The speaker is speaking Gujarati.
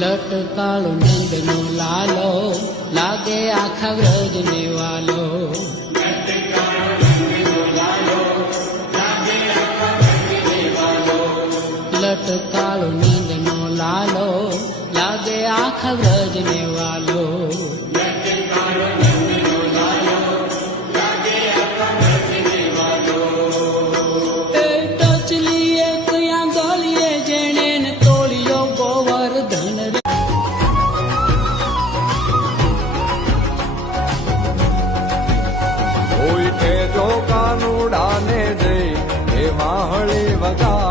લટકાળો નંદનો લાલો લાગે આખા વ્રજને વાલો. લટકાળો નંદનો લાલો લાગે આખા વ્રજને વાલો. એ ટચલીએ ક્યાં ગળીએ જેણે ને તોળ્યો ગોવર્ધન રે. કોઈ કે જો કાનુડાને જઈ એ માહળી વગા